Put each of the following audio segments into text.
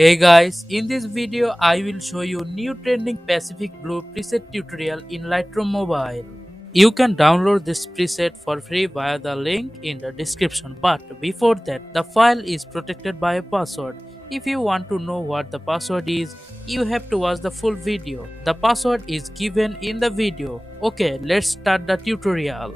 Hey guys, in this video I will show you new trending Pacific Blue preset tutorial in Lightroom Mobile. You can download this preset for free via the link in the description, but before that the file is protected by a password. If you want to know what the password is, you have to watch the full video. The password is given in the video. Okay, let's start the tutorial.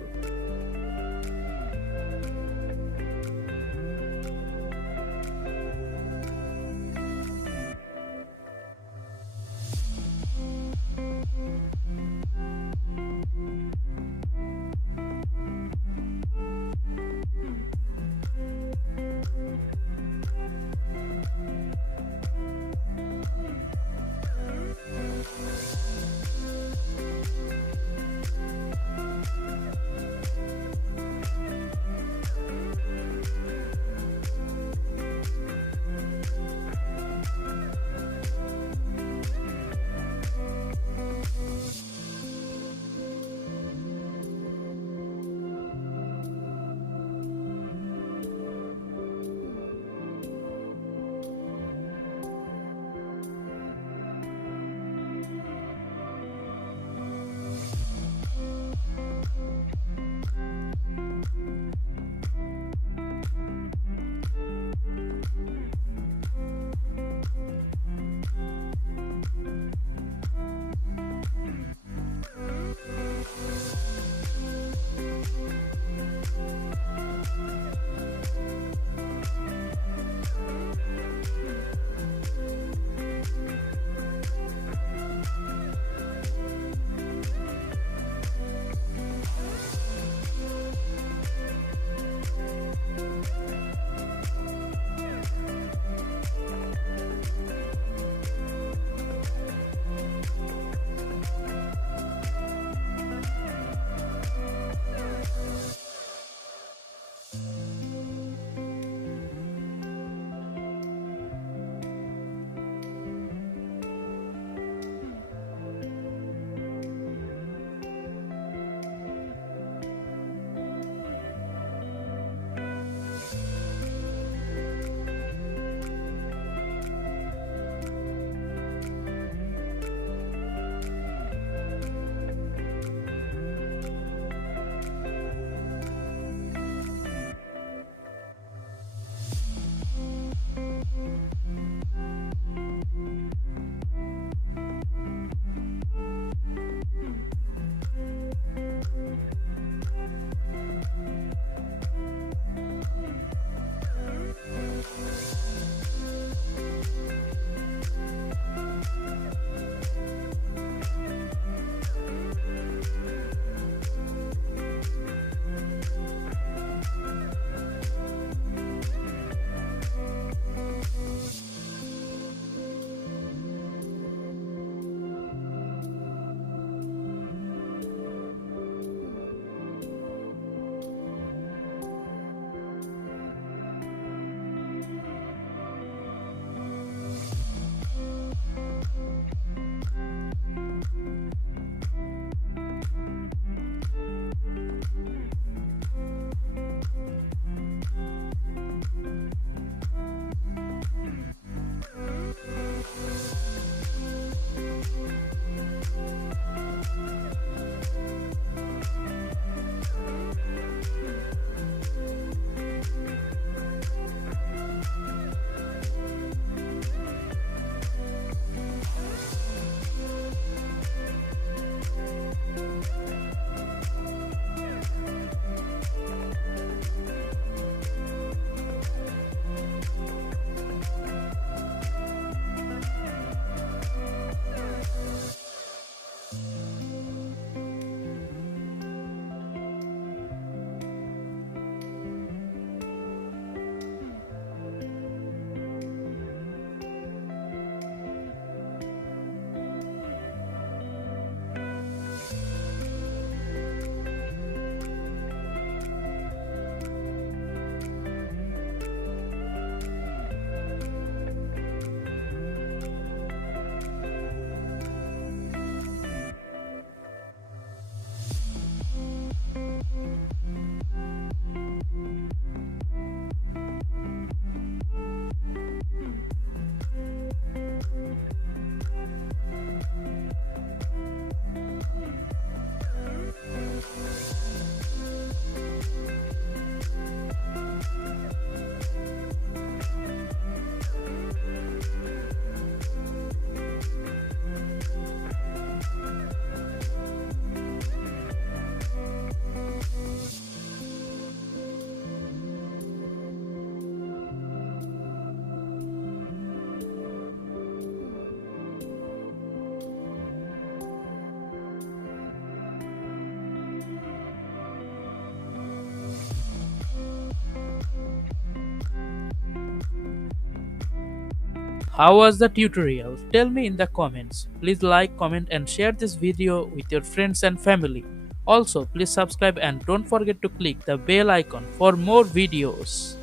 How was the tutorial? Tell me in the comments. Please like, comment and share this video with your friends and family. Also, please subscribe and don't forget to click the bell icon for more videos.